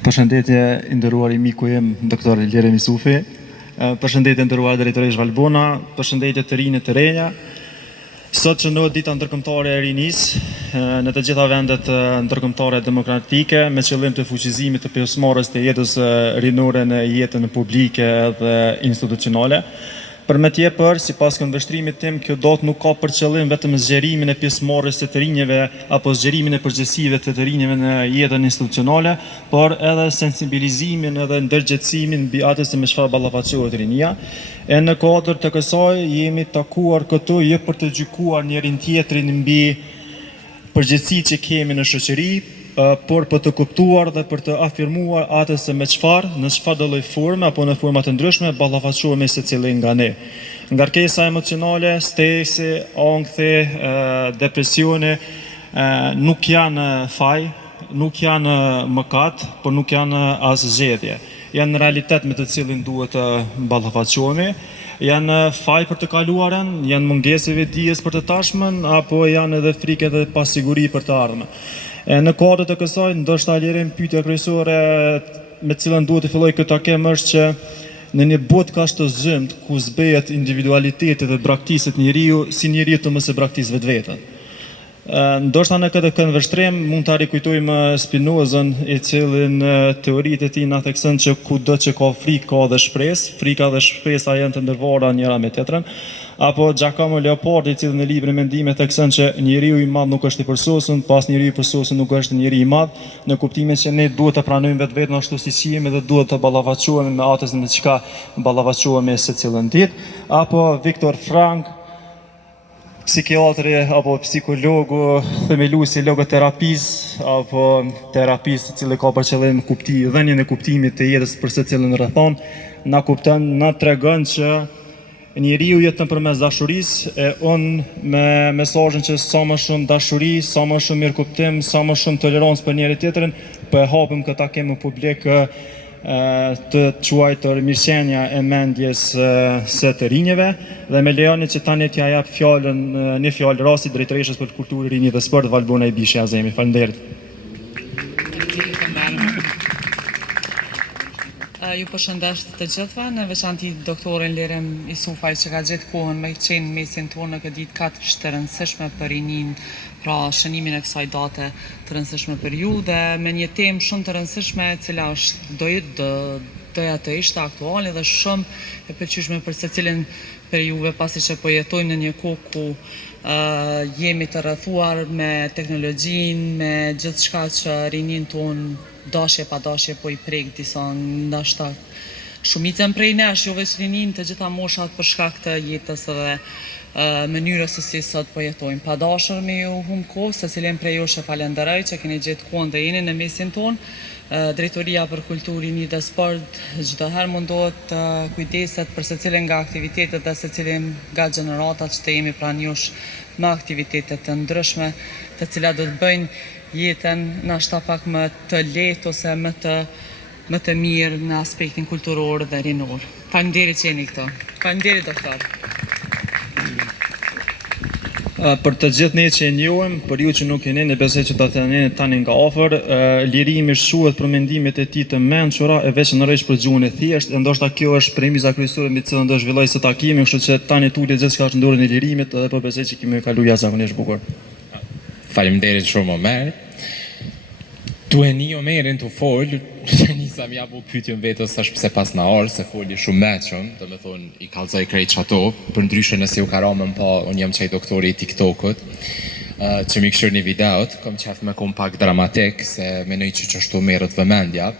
Përshëndetje i nderuar i miku im, doktor Iljerem Isufi. Përshëndetje nderuar drejtoresh Valbona, përshëndetje të rinjë të renja. Sot shënohet dita ndërkombëtare e rinisë në të gjitha vendet ndërkombëtare demokratike me qëllim të fuqizimit të pjesëmarrjes të jetës rinore në jetën publike dhe institucionale. Përmetjepër, sipas këndvështrimit tim, kjo datë nuk ka për qëllim vetëm zgjerimin e pjesëmarrjes të rinjve apo zgjerimin e përgjegjësive të rinjve në jetën institucionale, por edhe sensibilizimin edhe ndërgjegjësimin mbi atë se me çfarë ballafaqohet rinia. E në kuadër të kësaj jemi takuar këtu jo për të gjykuar njërin tjetrin mbi përgjegjësitë që kemi në shoqëri, por për të kuptuar dhe për të afirmuar atë se me çfarë, në çfarë lloj forme apo në forma të ndryshme ballafaqohemi secili nga ne. Ngarkesa emocionale, stresi, ankthi, depresioni nuk janë faj, nuk janë mëkat, por nuk janë as zgjedhje. Janë realitet me të cilin duhet të ballafaqohemi. Janë faj për të kaluarën, janë mungesë vetdijes për të tashmen, apo janë edhe frikë dhe pasiguri për të ardhmen. Në kuadër të kësaj, ndoshta Iljerem, pyetja kryesore me të cilën duhet të filloj këtë takim është që në një botë kaq të zymt, ku zbehet individualiteti dhe braktiset njeriu, si njeriu të mos e braktis vetveten. Ndoshta në këtë këndvështrim mund ta rikujtojmë Spinozën, i cili në teoritë e tij na thekson që kudo që ka frikë ka dhe shpresë, frika dhe shpresa janë të ndërvara njëra me tjetrën. Apo Giacomo Leopardi, i cili në librin Mendime thekson që njeriu i madh nuk është i përsosur, pas njeriu i përsosur nuk është njeri i madh, në kuptimin se ne duhet të pranojmë vetveten ashtu siç jemi dhe duhet të ballafaqohemi me atë me çka ballafaqohemi secilën ditë. Apo Viktor Frank, psikiatri apo psikologu, themeluesi i logoterapisë apo terapisë, i cili ka për qëllim dhënien e kuptimit të jetës për secilën rrethon, na kupton, na tregon që njeriu jeton përmes dashurisë, e unë me mesazhin që sa më shumë dashuri, sa më shumë mirëkuptim, sa më shumë tolerancë për njëri tjetrin, po e hapim këtë takim publik të quajtur mirëqenia e mendjes së të rinjve, dhe me lejoni që tani t'ja jap fjalën një fjalë rasti drejtoreshës për kulturë, rinj dhe sport Valbona Ibishi Azemi. Faleminderit. Ju përshëndes të gjithëve, në veçanti doktorin Iljerem Isufaj që ka gjetë kohën me qenë mesin tonë në këtë ditë kaq të rëndësishme për rinin, pra shënimin e kësaj date të rëndësishme për ju dhe me një temë shumë të rëndësishme e cila është doja të ishte aktuale dhe shumë e pëlqyeshme për secilin për juve, pasi që po jetojmë në një kohë ku jemi të rrethuar me teknologjinë, me gjithçka që rinin tonë dashje pa dashje po i prek disa, ndoshta shumicën prej nesh, jo veç rinin, të gjitha moshat për shkak të jetës dhe mënyrës se si sot po jetojmë. Pa dashur me ju humb kohë, secilin prej jush e falenderoj që keni gjetë kohën dhe jeni në mesin tonë. Drejtoria për kulturë, rinj dhe sport çdo herë mundohet të kujdeset për secilin nga aktivitetet dhe secilin nga gjeneratat që të jemi pranë jush me aktivitetet të ndryshme, të cilat do të bëjnë jetën nashta pak më të lehtë ose më të mirë në aspektin kulturor dhe rinor. Faleminderit që jeni këtu. Faleminderit doktor. Për të gjithë ne që e njohim, për ju që nuk jeni, ne besoj që do të jeni tani nga afër, Iljerimi shuhet për mendimet e tij të mençura e veçanërisht për gjuhën e thjeshtë, ndoshta kjo është premisa kryesore mbi të cilën do zhvilloj së takimi, kështu që tani tulet gjithçka është në dorën e Iljerimit dhe po besoj që kemi kaluar jashtëzakonisht bukur. Faleminderit shumë Omer. Duheni Omerin të folë, nisa mi apo pyetjen vetës është pse pas na orë, se foli shumë meqëm, do me thonë i kallzoj krejt që ato, për ndryshe nëse ju ka ramën pa, unë jam qaj doktori i TikTokut, që mi këshër një videot, kom qef me kom pak dramatik, se menoj që qështu Omerët vëmendja.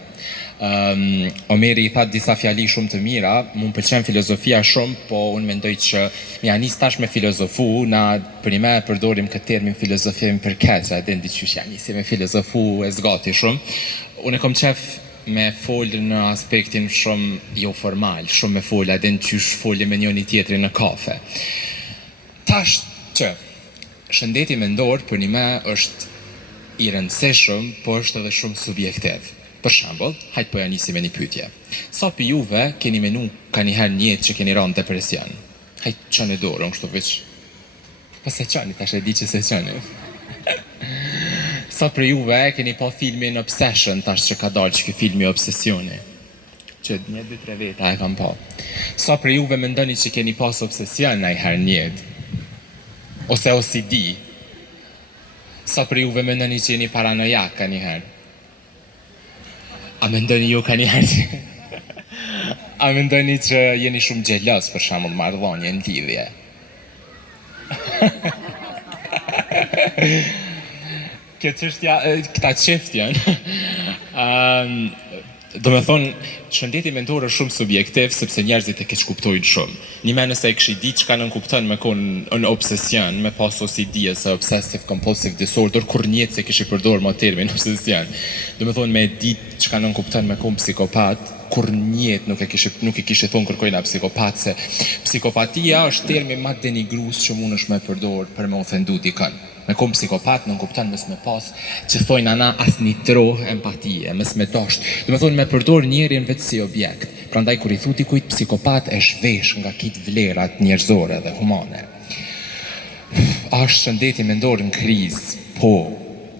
Omeri i thatë disa fjali shumë të mira, mu më pëlqen filozofia shumë, po unë mendoj që mja nis tash me filozofu, na për me përdorim këtë termin filozofim për keq, edhe ndi qysh ja nisi me filozofu e zgati shumë. Unë e kom qef me folë në aspektin shumë jo formal, shumë me folë, edhe në qysh folë me njëni tjetri në kafe. Tash që shëndeti mendor për një me është i rëndësishëm, po është edhe shumë subjektiv. Për shembull, hajt po ja nisi me një pyetje. Sa për juve keni menu ka njëherë njetë që keni rënë depresion? Hajt qënë e dorën, kështu veç. Pa se qëni, tash e di që se qëni. Sa për juve e keni pa filmin Obsession, tash që ka dalë që ky filmi Obsesioni. Që 1-2-3 veta e kam pa. Sa për juve mendoni që keni pas obsesion ndonjëherë në jetë? Ose OCD? Sa për juve mendoni që jeni paranojak ka njëherë? A mendoni ju ka njëherë që... A mendoni që jeni shumë gjelos për shembull marrëdhënie në lidhje? Kjo çështja, këta çift janë. Do me thonë, shëndeti mentor është shumë subjektiv, sepse njerëzit e keq kuptojnë shumë. Një me nëse e këshi di që ka nën kupton me konë në obsesion, me pas OCD ose obsessive compulsive disorder, kur njetë se këshi përdor më termin obsesion. Do me thonë, me di që ka nën kupton me konë psikopat, kur njetë nuk e kishë thonë kërkojna psikopat, se psikopatia është termi ma denigrus që mund është me përdor për me ofendu dikën. Me kom psikopat nuk kupton mës me pas që thojnë ana as një troh empatie, mës me dasht. Do me thonë me përdor njerin vetë si objekt. Prandaj kur i thuti kujt psikopat e shvesh nga kit vlerat njerëzore dhe humane. Ashtë shëndeti mendor në krizë, po.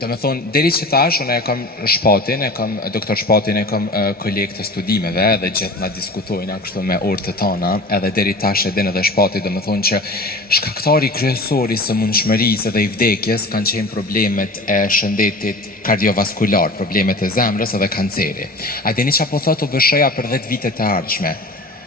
Do me thonë, deri që tash, unë e kam Shpatin, doktor Shpatin e kam kolegë të studimeve dhe gjithë na diskutojnë kështu me orë të tana, edhe deri tash edhe në dhe Shpati, do me thonë që shkaktari kryesori së mundshmërisë dhe i vdekjes kanë qenë problemet e shëndetit kardiovaskular, problemet e zemrës edhe kanceri. A dini që po thotë u bëshëja për 10 vitet e ardhshme?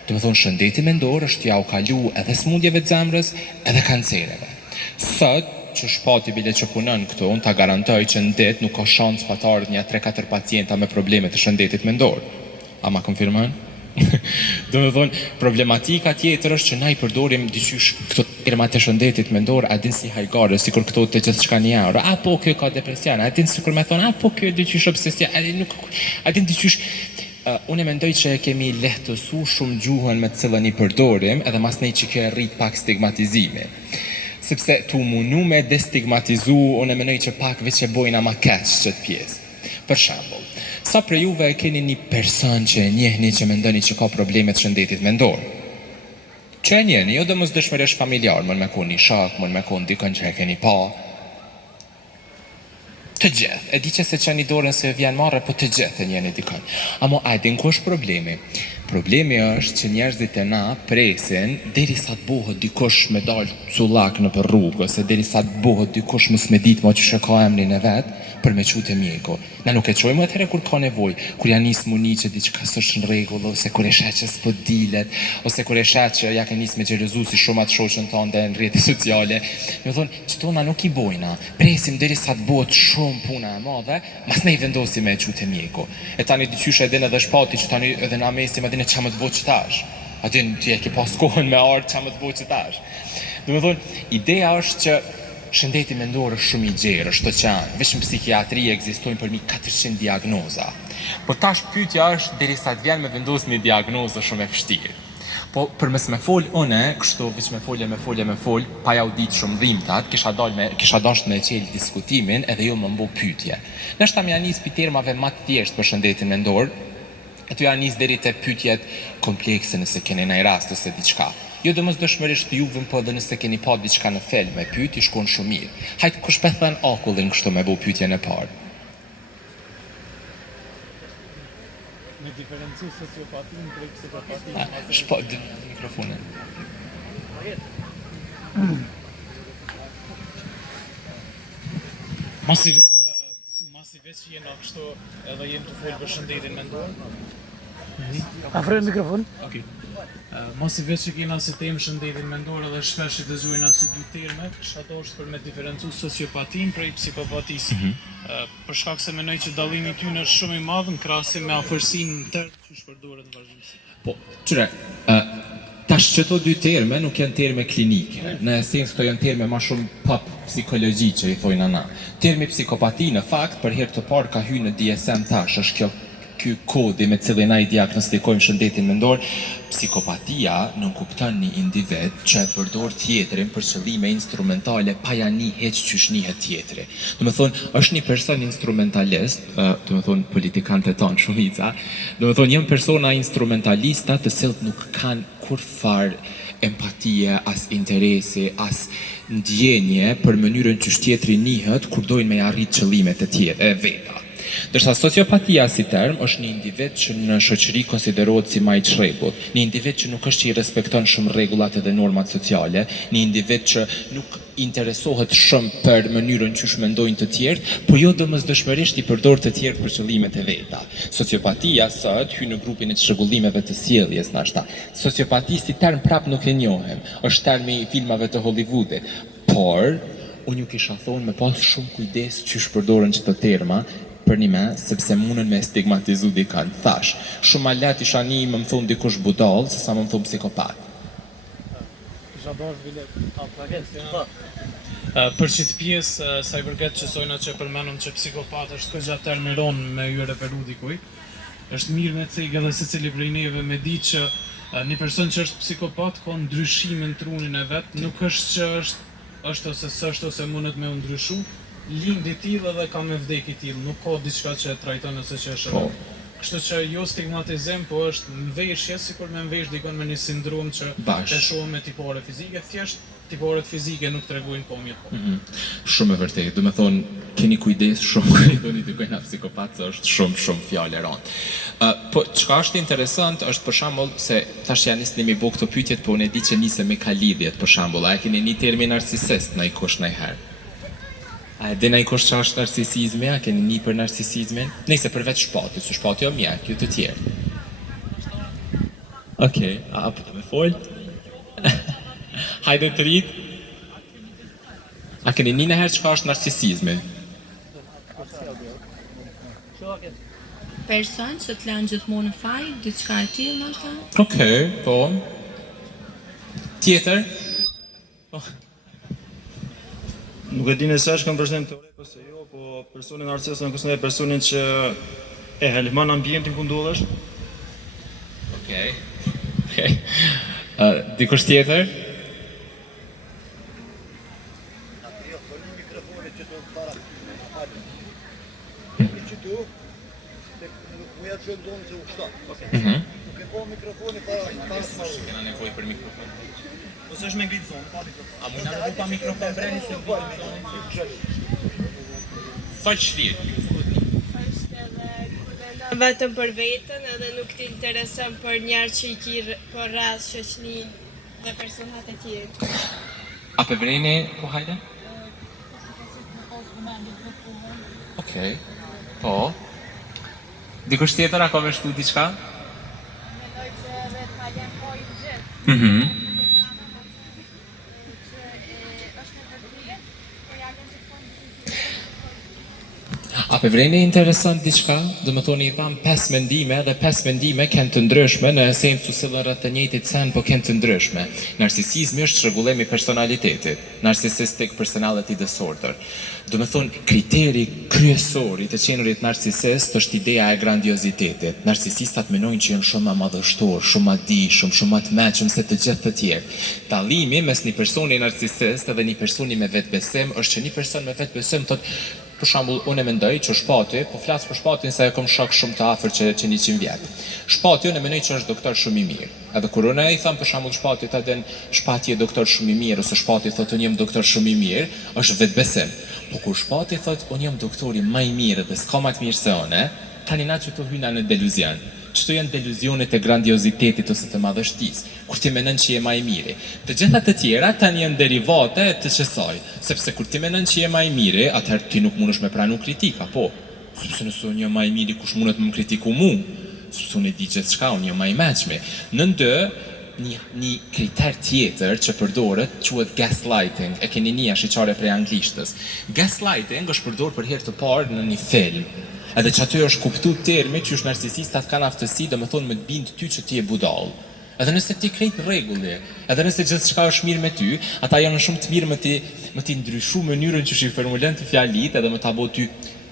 Do me thonë, shëndeti mendor është ja u kalu edhe smundjeve të zemrës edhe kancereve. Sot, që Shpati bile që punon këtu, unë ta garantoj që në det nuk ka shans pa të ardhur një 3-4 pacienta me probleme të shëndetit mendor. A ma konfirmon? Do me thonë, problematika tjetër është që na i përdorim diqysh këto terma të shëndetit mendor, a din si hajgare, si kur këto të gjithë shka një euro, a po kjo ka depresion, a din si kur me thonë, a po kjo diqysh obsesion, a din diqysh... Unë e mendoj që kemi lehtësu shumë gjuhën me të cilën i përdorim, edhe mas nej që kjo rrit pak stigmatizimi. Sepse tu munu me destigmatizu, unë e menoj që pak veç e bojna ma keq qëtë pjesë. Për shembull, sa për juve e keni një person që e njehni që mendoni që ka problemet shëndetit mendor? Që e njehni, jo dhe mos dëshmëresh familjar, mën me konë një shak, mën me konë dikën që e keni pa. Të gjithë, e di që se që një dorën se vjen marrë, po të gjithë e njehni dikën. Amo, a din ku është problemi? Problemi është që njerëzit e na presin deri sa të bohët dikush me dalë cullak në për rrugë, ose deri sa të bohët dikush mos me ditë ma që shëka emrin e vetë për me qute mjeko. Na nuk e qojmë atëhere kur ka nevoj, kur ja nisë muni që diqka s'është në regullë, ose kur e shet që s'po dilet, ose kur e shet që ja ke nisë me gjerezu si shumë atë shoqën tonë dhe në rrjeti sociale. Me thonë, që tona nuk i bojna, presim deri sa të bohët shumë puna e madhe, mas ne i vendosi me qute mjeko. E tani diqyshe edhe dhe Shpati që tani edhe na mesim edhe që më të bëjë qëtash. A din të ke pas kohën me ardë që më të bëjë qëtash. Dhe me thonë, ideja është që shëndeti mendor është shumë i gjerë, është të qanë. Veç në psikiatri ekzistojnë përmi 400 diagnoza. Po tash pyetja është derisa të vjen me vendos një diagnozë shumë e vështirë. Po për mes me fol une, kështu veç me fol, pa ja u ditë shumë dhimbtat, kisha dasht me qelë diskutimin edhe jo më mbo pyetje. Nështë ta nis pi termave më të thjeshtë për shëndetin mendor, e të janë njës deri të pytjet komplekse nëse keni nëj rast ose diçka. Jo dhe mos dëshmërisht të juvën, po dhe nëse keni pa diçka në fel me pyt, i shkon shumë mirë. Hajtë kush pethen akullin kështu me bo pytje në parë. Me diferencu sociopatin prej psikopatin. Mikrofonin. Masi veç jena kështu edhe jem të folë për shëndetin mendor. Afro mikrofon. Okay. Masi veç që kena si temë shëndetin mendor edhe shpesh i dëgjojna si dy terme, kisha dashur për me diferencu sociopatin prej psikopatisë. Për shkak se menoj që dallimi i tyre është shumë i madh në krahasim me afërsinë tërë që shpërdoret në vazhdimsi. Po, qëre, tash që to dy terme nuk janë terme klinike. Në esencë to janë terme ma shumë pop psikologji që i thojnë ana. Termi psikopati në fakt për herë të parë ka hyrë në DSM tash, është ky kodi me cilin ai diagnostikojmë shëndetin mendor. Psikopatia nuk kupton një individ që e përdor tjetrin për qëllime instrumentale pa ja ni heq qysh njihet tjetri. Do me thonë, është një person instrumentalist, do me thonë politikante tonë shumica, do me thonë jam persona instrumentalista të cilët nuk kanë kur farë empatie, as interesi, as ndjenje për mënyrën që tjetri njihet kur dojnë me arrit qëllimet e veta. Dërsa sociopatia si term është një individ që në shoqëri konsiderohet si ma i çrregullt, një individ që nuk është që i respekton shumë rregullat edhe normat sociale, një individ që nuk interesohet shumë për mënyrën që mendojnë të tjerë, por jo domosdoshmërisht i përdor të tjerë për qëllimet e veta. Sociopatia sot hyn në grupin e çrregullimeve të sjelljes nashta. Sociopati si term prap nuk e njohem, është termi i filmave të Hollywoodit, por unë ju kisha thonë me pas shumë kujdes që shpërdoren çdo terma për një me, sepse munën me stigmatizu dikën. Thash, shumë ma let isha një më thonë dikush budall, se sa më thonë psikopat. Për qitë pjesë, sa i përket që sojna që përmenëm që psikopat është këgja termiron me ju referu dikuj, është mirë me cegë edhe se cili prej neve me di që një person që është psikopat ka ndryshimin trunin e vetë, nuk është që është ose s'është ose mundet me ndryshu, lindi tillë edhe ka me vdek i tillë, nuk ka diçka që e trajton ose që është. Kështu që jo stigmatizim, po është mveshje, sikur me mvesh dikon me një sindrom që e shohim me tipore fizike, thjesht tiporet fizike nuk tregojnë po mirë po. Shumë e vërtetë, do me thonë, keni kujdes shumë kur i thoni dikujt na psikopat, se është shumë fjalë e rëndë. Po çka është interesant është për shembull se tash janë nisni me bëu këto pyetjet, po unë e di që nisem me ka lidhjet për shembull, a e keni një termin narcisist në kush ndonjëherë? A e dina i kush që është narcisizmi, a keni një për narcisizmin? Nëse përveç shpati, se shpati o mjek, ju të tjerë. Okej, a po të me folë? Hajde të rritë. A keni një herë që është narcisizmi? Person që të lanë gjithmonë në faj, diçka e tillë ndoshta? Okej, po. Tjetër? Nuk e di nëse është kam vërtetë teorik ose jo, po personi narcisist nuk është personin që e helman ambientin ku ndodhesh. Okej. Dikush tjetër? Kena nevojë për mikrofon. Ose është me ngritë zonë, pa mikrofon. A mujna me du pa mikrofon breni se faq shlirt. Vetëm për vetën edhe nuk t'intereson për njerë që i kirë për rrasë shoqnin dhe personat e tjerë. A për vreni, po hajde? Okej, po. Dikush tjetër, a ka me shtu diçka? Mendoj që edhe të halen po i gjithë. A për vreni interesant diçka, dhe më thoni i tham 5 mendime dhe 5 mendime kënë të ndryshme, në esencë u sillën rreth të njëjtit sen, po kënë të ndryshme. Narcisizmi është çrregullimi i personalitetit, narcissistic personality disorder. Do me thonë, kriteri kryesor i të qenurit narcisist është ideja e grandiozitetit. Narcisistat menojnë që janë shumë më madhështor, shumë më dijshëm, shumë më të mëshëm se të gjithë të tjerë. Dallimi mes një personi narcisist dhe një personi me vetbesim është që një person me vetbesim thotë, për shembull, unë e mendoj që shpati, po flas për shpatin se e kam shok shumë të afër që 100 vjet. Shpati unë e mendoj që është doktor shumë i mirë. Edhe kur unë i them për shembull shpatit atë shpati e doktor shumë i mirë ose shpati thotë unë jam doktor shumë i mirë, është vetbesim. Po kur shpati thotë unë jam doktori më i mirë dhe s'ka më të mirë se unë, tani na që të hyna në deluzion. Çto janë deluzionet e grandiozitetit ose të madhështisë, kur ti mendon që je më i miri. Të gjitha të tjera tani janë derivate të kësaj, sepse kur ti mendon që je më i miri, atëherë ti nuk mundesh me pranu kritika, po. Sepse nëse unë jam më i miri, kush mundet më kritiku mua? Sepse unë e di gjithçka, unë jam më i mëshmi. Në ndë, një kriter tjetër që përdoret quhet gaslighting, e keni një shiqare prej anglishtës. Gaslighting është përdorur për herë të parë në një film. Edhe që aty është kuptu termi që është narcisistat kanë aftësi dhe me thonë me të bindë ty që ti e budall. Edhe nëse ti krejt rregulli, edhe nëse gjithë shka është mirë me ty, ata janë shumë të mirë me ti ndryshu mënyrën që shi formulen të fjalit edhe me ta bo ty,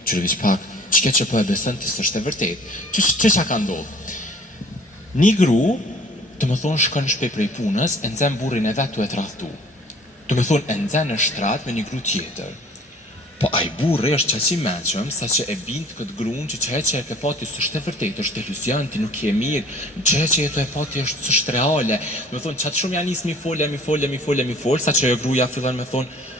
qërëviq pak, qëke që po e besën të sështë e vërtet. Që ka ndodhë? Një gru, të me thonë shkën shpej prej punës, e nxen burrin e vetë të e trahtu. Të me thonë e nxen në shtrat me një gru tjetër. Po ai burri është qaq i mençëm sa që e bind këtë gruan që e ke pati s'është e vërtetë, është deluzion, ti nuk je mirë, që e pati është s'është reale. Do të thonë çat shumë ja nis mi fol, sa që gruaja fillon me thonë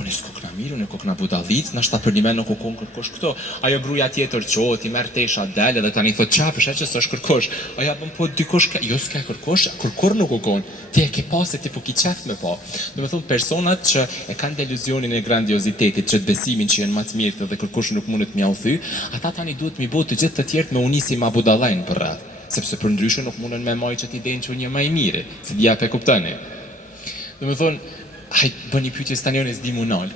unë s'ko këna mirë, unë s'ko këna budallic, nashta për një men nuk u kon kërkosh këto. Ajo gruaja tjetër qohet, i merr tesha del edhe tani thot çfarë përshet që s'është kërkosh. Ajo bën po dikush ka, jo s'ka kërkosh, kërkur nuk u kon. Ti e ke pasë ti po ki qef me pa. Do të thonë personat që e kanë deluzionin e grandiozitetit, që të besimin që janë më të mirët dhe kërkosh nuk mundet m'ia u thy, ata tani duhet mi botë të gjithë të tjerët me unisi ma budallajn për rreth, sepse për ndryshe nuk mundën me marrë që ti denë që unë jam më i miri, se dia pe kuptoni. Do të thonë hajt bën një pyetje tani unë s'di munal.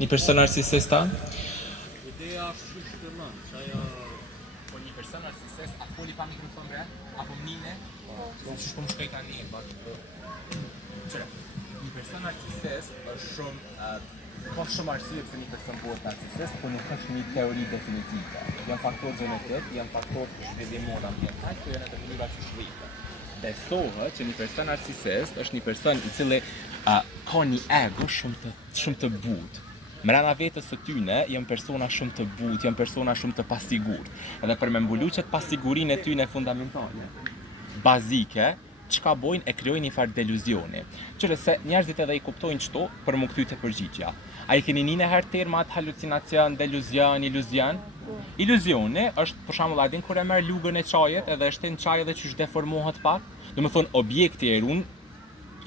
Një person narcisista? Ideja është shumë më, ajo po një person narcisist a foli pa mikrofon bre, apo mnine? Po s'është më shkoj tani, çfarë? Një person narcisist është shumë ka shumë arsye pse një person bëhet narcisist, por nuk është një teori definitive. Janë faktorë gjenetik, janë faktorë zhvillimor ambiental, që janë të mënyra që shrihet. Besohet që një person narcisist është një person i cili ka një ego shumë të butë. Mrena vetës së tyne janë persona shumë të butë, janë persona shumë të pasigurt. Edhe për me mbulu që të pasigurinë e tyne fundamentale, bazike, çka bojnë e krijojnë një farë deluzioni. Qëre se njerëzit edhe i kuptojnë çto për më kthy te përgjigja. A i keni një herë termat halucinacion, deluzion, iluzion? Iluzioni është për shembull adin kur e merr lugën e çajit edhe e shtin çaj edhe që deformohet pak. Do të thonë objekti e ruan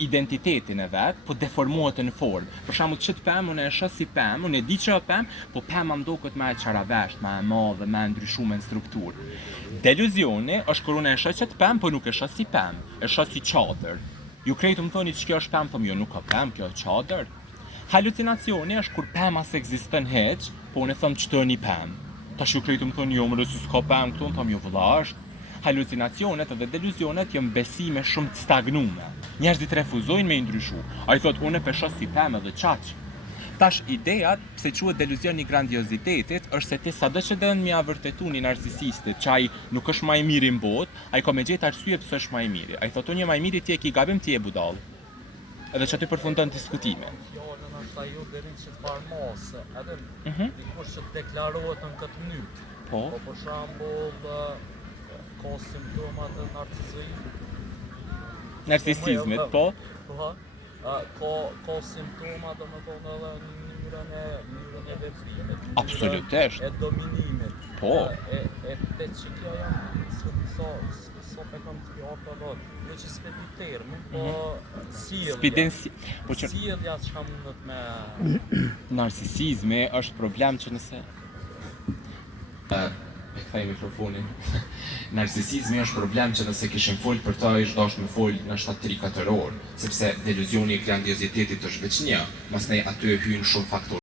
identitetin e vet, po deformohet në formë. Për shembull çet pemë unë e shoh si pemë, unë e di që është pemë, po pema më duket më e çaravesht, më e madhe, më e ndryshuar në strukturë. Deluzioni është kur unë e shoh çet pemë, po nuk e shoh si pemë, e shoh si çadër. Ju krejtë më thoni që kjo është pemë, thom jo nuk ka pemë, kjo është çadër. Halucinacioni është kur pema s'ekziston hiç, po unë them çto një pemë. Tash ju krejtë më thoni jo më s'ka pemë këtu, thom jo vëlla është. Halucinacionet edhe deluzionet janë besime shumë të stagnume. Njerëzit refuzojnë me i ndryshu. Ai thot unë e shoh si pemë dhe çaq. Tash ideja pse quhet deluzion i grandiozitetit është se ti sado që dën mja vërtetu një narcisistit që ai nuk është më i miri në botë, ai ka me gjetë arsye pse është më i miri. Ai thot unë jam më i miri, ti e ke gabim, ti e budall. Edhe që aty përfundon diskutime. Fjallën është ajo deri në çfarë farë mase, edhe dikush që deklarohet në këtë mënyrë. Po për shembull ka simptoma të narcisizmit, po? Ka simptoma do më thonë edhe në mënyrën e veprimit. Absolutisht. E dominimit. Po. E të që kjo janë so pe kam të fjallë edhe, jo që s'peti termi, po sillja. Sillja që mundet me... Narcisizmi është problem që nëse... E kthej mikrofonin. Narcisizmi është problem që nëse kishim fol për ta ish dash me fol në 3-4 orë, sepse deluzioni i grandiozitetit është veç një, masnej aty e hyn shumë faktorë.